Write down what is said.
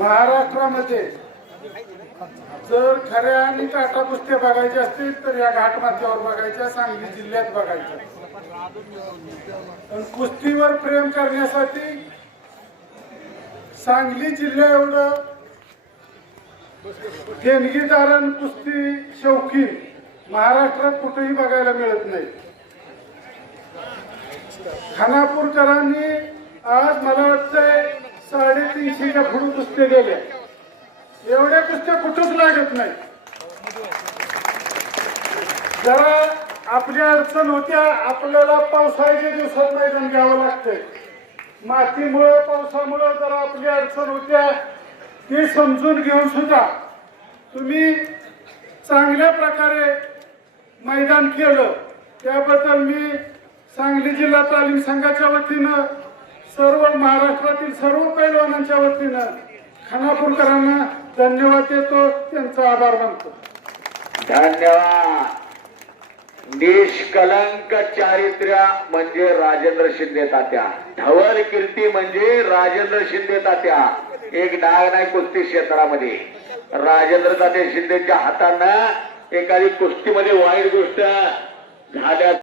महाराष्ट्रामध्ये जर खऱ्या आणि टाटा कुस्त्या बघायच्या असतील तर या घाटमाथ्यावर बघायच्या सांगली जिल्ह्यात बघायच्या. पण कुस्तीवर प्रेम करण्यासाठी सांगली जिल्हा एवढं देणगीदारण कुस्ती शौकीन महाराष्ट्रात कुठेही बघायला मिळत नाही. खानापूरकरांनी आज मला साडेतीनशेच्या पुढे कुस्त्या गेल्या एवढ्या कुस्त्या कुठंच लागत नाही. जरा आपल्या अडचण होत्या आपल्याला पावसाळ्याच्या दिवसात मैदान घ्यावं लागतंय. मातीमुळं पावसामुळं जरा आपली अडचण होत्या. ते समजून घेऊन सुद्धा तुम्ही चांगल्या प्रकारे मैदान केलं. त्याबद्दल मी सांगली जिल्हा तालीम संघाच्या वतीनं सर्व महाराष्ट्रातील सर्व पैलवानांच्या वतीनं खानापूरकरांना धन्यवाद देतो. त्यांचा आभार मानतो. धन्यवाद. निष्कलंक चारित्र्य म्हणजे राजेंद्र शिंदे तात्या. धवल कीर्ती म्हणजे राजेंद्र शिंदे तात्या. एक डाग नाही कुस्ती क्षेत्रामध्ये. राजेंद्र तात्या शिंदेच्या हातानं एखादी कुस्तीमध्ये वाईट गोष्ट झाल्या